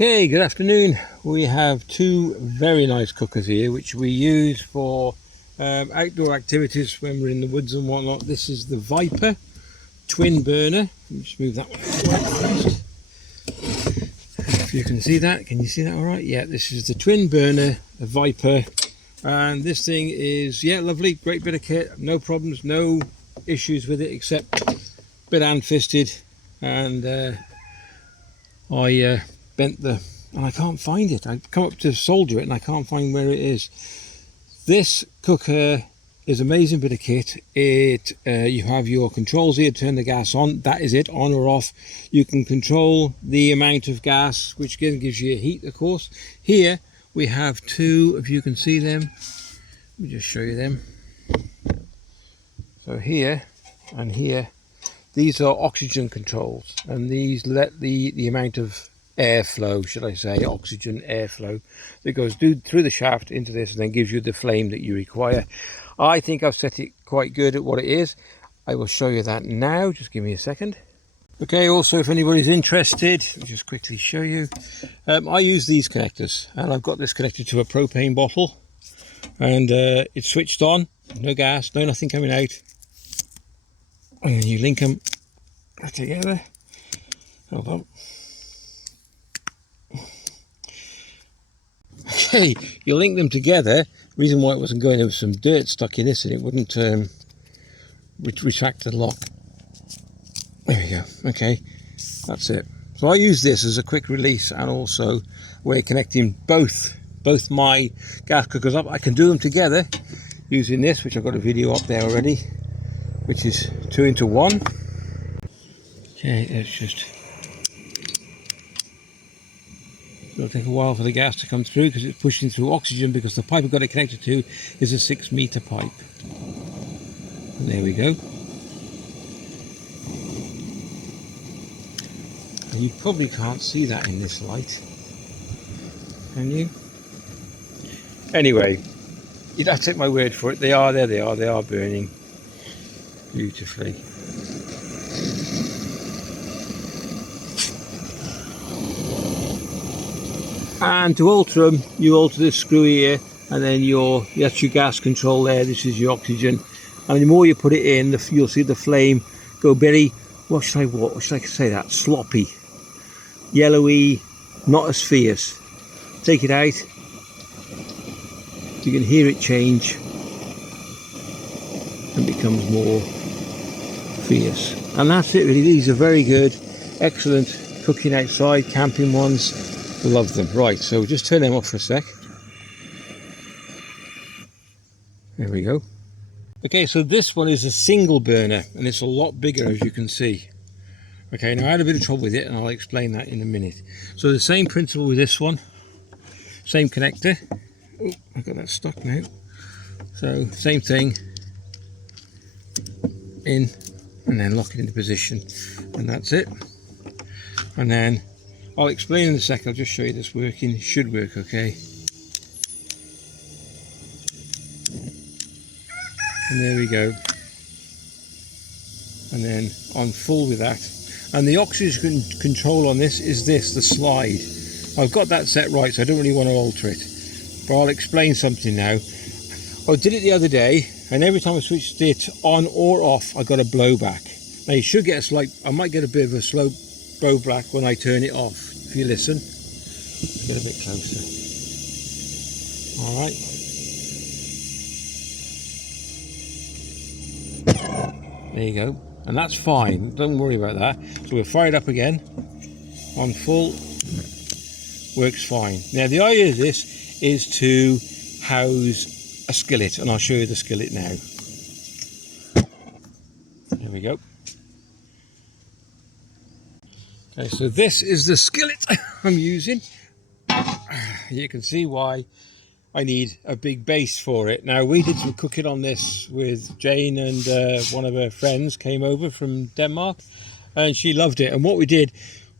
Okay, good afternoon. We have two very nice cookers here which we use for outdoor activities when we're in the woods and whatnot. This is the Viper twin burner. Let me just move that one first. If you can see that, can you see that all right? Yeah, this is the twin burner, the Viper, and this thing is, yeah, lovely, great bit of kit, no problems, no issues with it except a bit hand-fisted, and I bent the, and I can't find it. I come up to solder it and I can't find where it is. This cooker is amazing bit of kit. You have your controls here, turn the gas on, that is it, on or off. You can control the amount of gas, which again gives you heat, of course. Here we have two, if you can see them, let me just show you them. So here and here, these are oxygen controls, and these let the amount of airflow, should I say, oxygen airflow that goes through the shaft into this and then gives you the flame that you require. I think I've set it quite good at what it is. I will show you that now, just give me a second. Okay, also if anybody's interested, I'll just quickly show you. I use these connectors, and I've got this connected to a propane bottle, and it's switched on, no gas, no nothing coming out. And you link them together. Hold on. Okay, you link them together. The reason why it wasn't going, there was some dirt stuck in this and it wouldn't retract the lock. There we go. Okay, that's it. So I use this as a quick release, and also we're connecting both my gas cookers up. I can do them together using this, which I've got a video up there already, which is 2 into 1. Okay, let's just, it'll take a while for the gas to come through because it's pushing through oxygen, because the pipe I've got it connected to is a 6-meter pipe. And there we go. And you probably can't see that in this light, can you? Anyway, you'd have to take my word for it. They are there, they are burning beautifully. And to alter them, you alter this screw here, and then that's your gas control there. This is your oxygen, and the more you put it in, you'll see the flame go very, what should I say that, sloppy, yellowy, not as fierce. Take it out, you can hear it change and becomes more fierce. And that's it really. These are very good, excellent cooking outside, camping ones. Love them. Right, so just turn them off for a sec. There we go. Okay, so this one is a single burner, and it's a lot bigger, as you can see. Okay, now I had a bit of trouble with it, and I'll explain that in a minute. So the same principle with this one, same connector. Oh, I've got that stuck now. So same thing, in, and then lock it into position, and that's it. And then I'll explain in a second. I'll just show you this working. It should work okay. And there we go. And then on full with that. And the oxygen control on this is the slide. I've got that set right, so I don't really want to alter it. But I'll explain something now. I did it the other day, and every time I switched it on or off, I got a blowback. Now you should get a slight, I might get a bit of a slow blowback when I turn it off. If you listen, get a bit closer. All right. There you go. And that's fine. Don't worry about that. So we'll fire it up again. On full. Works fine. Now the idea of this is to house a skillet, and I'll show you the skillet now. There we go. Okay, so this is the skillet I'm using. You can see why I need a big base for it. Now, we did some cooking on this with Jane, and one of her friends came over from Denmark, and she loved it. And what we did,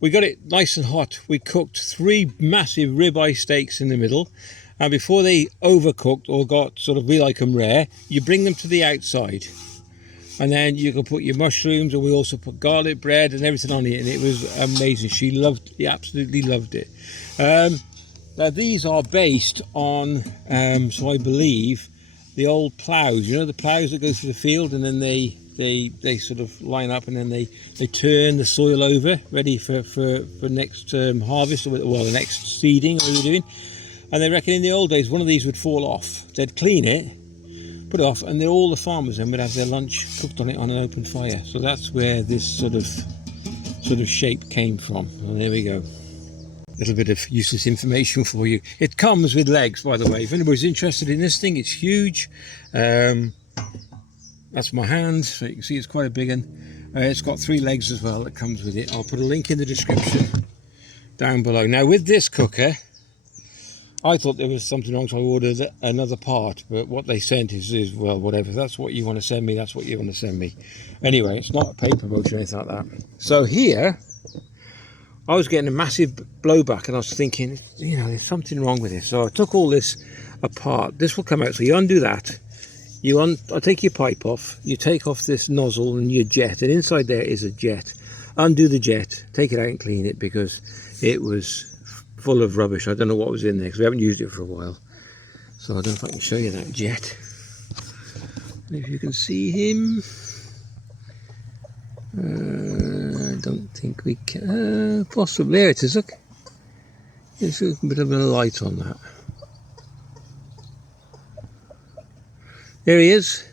we got it nice and hot. We cooked 3 massive ribeye steaks in the middle, and before they overcooked or got sort of, we like them rare, you bring them to the outside. and then you can put your mushrooms, and we also put garlic bread and everything on it, and it was amazing. She absolutely loved it. Now these are based on, so I believe, the old ploughs. You know, the ploughs that go through the field, and then they sort of line up, and then they turn the soil over, ready for next harvest, or well, the next seeding or you're doing. And they reckon in the old days one of these would fall off. They'd clean it, put it off, and then all the farmers then would have their lunch cooked on it on an open fire. So that's where this sort of shape came from. And there we go. A little bit of useless information for you. It comes with legs, by the way. If anybody's interested in this thing, it's huge. That's my hand, so you can see it's quite a big one. It's got 3 legs as well that comes with it. I'll put a link in the description down below. Now with this cooker, I thought there was something wrong, so I ordered another part, but what they sent is well, whatever. That's what you want to send me, that's what you want to send me. Anyway, it's not a paper boat or anything like that. So here, I was getting a massive blowback, and I was thinking, you know, there's something wrong with this. So I took all this apart. This will come out, so you undo that. I take your pipe off, you take off this nozzle and your jet, and inside there is a jet. Undo the jet, take it out and clean it, because it was full of rubbish. I don't know what was in there, because we haven't used it for a while. So I don't know if I can show you that jet. If you can see him. I don't think we can. Possibly. There it is, look. There's a bit of a light on that. There he is.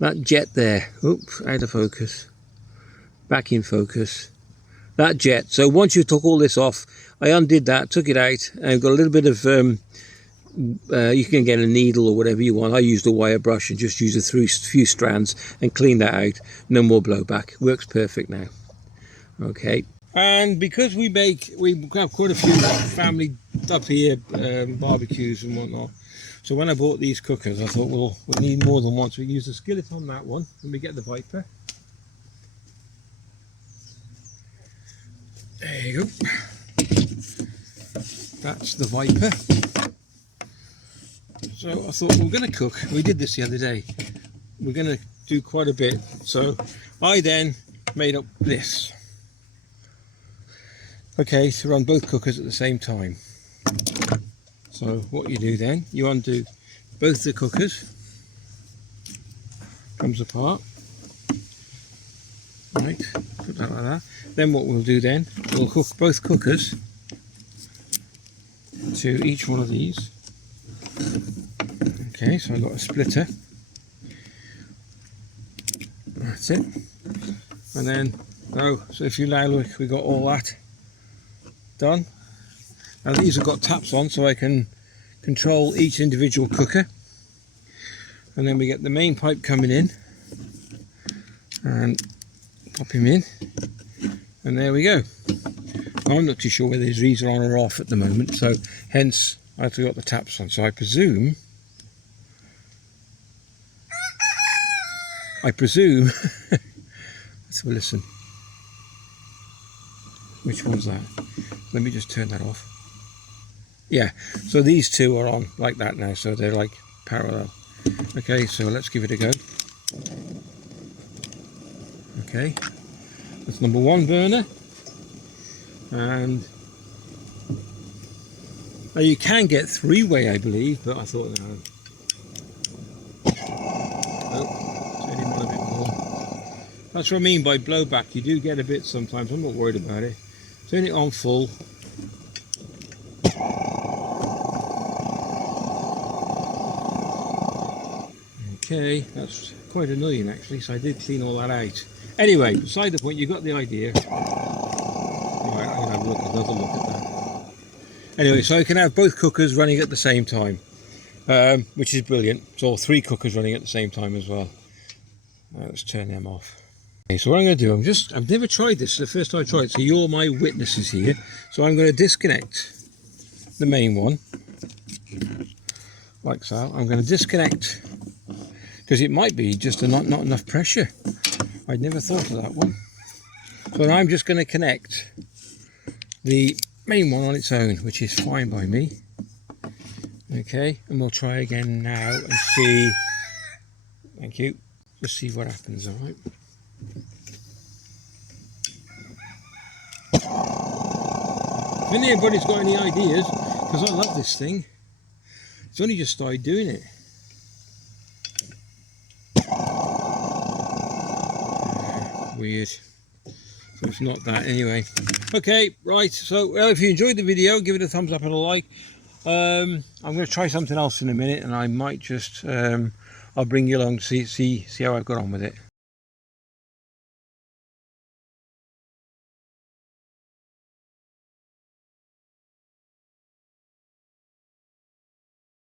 That jet there. Oops, out of focus. Back in focus. That jet. So once you took all this off, I undid that, took it out, and got a little bit of, you can get a needle or whatever you want. I used a wire brush and just used a few strands and clean that out. No more blowback. Works perfect now. Okay. And because we have quite a few family up here, barbecues and whatnot. So when I bought these cookers, I thought, well, we need more than one. So we use the skillet on that one, and we get the Viper. There you go. That's the Viper. So I thought, we're going to cook. We did this the other day. We're going to do quite a bit. So I then made up this. Okay, to run both cookers at the same time. So what you do then, you undo both the cookers. Comes apart. Right, put that like that. Then what we'll do then, we'll hook both cookers to each one of these. Okay, so I've got a splitter. That's it. And then, so if you now look, we got all that done. Now these have got taps on, so I can control each individual cooker. And then we get the main pipe coming in. And pop him in, and there we go. I'm not too sure whether these are on or off at the moment, so hence I've got the taps on. So I presume let's have a listen. Which one's that? Let me just turn that off. Yeah, so these two are on like that now, so they're like parallel. Okay, so let's give it a go. Okay, that's number 1 burner, and now you can get 3-way, I believe, but I thought no. Oh, turn him on a bit more. That's what I mean by blowback. You do get a bit sometimes. I'm not worried about it. Turn it on full. Okay, that's quite annoying actually, so I did clean all that out. Anyway, beside the point, you got the idea. Right, I'm going to have another look at that. Anyway, so you can have both cookers running at the same time, which is brilliant. So 3 cookers running at the same time as well. Let's turn them off. Okay, so what I'm going to do, I've never tried this, it's the first time I tried it, so you're my witnesses here. So I'm going to disconnect the main one, like so. I'm going to disconnect, because it might be just not enough pressure. I'd never thought of that one. So now I'm just going to connect the main one on its own, which is fine by me. Okay, and we'll try again now and see. Thank you. Just see what happens, alright? If anybody's got any ideas, because I love this thing, it's only just started doing it. Weird. So it's not that anyway. Okay, right, so well, if you enjoyed the video, give it a thumbs up and a like. I'm going to try something else in a minute, and I might just I'll bring you along to see how I've got on with it.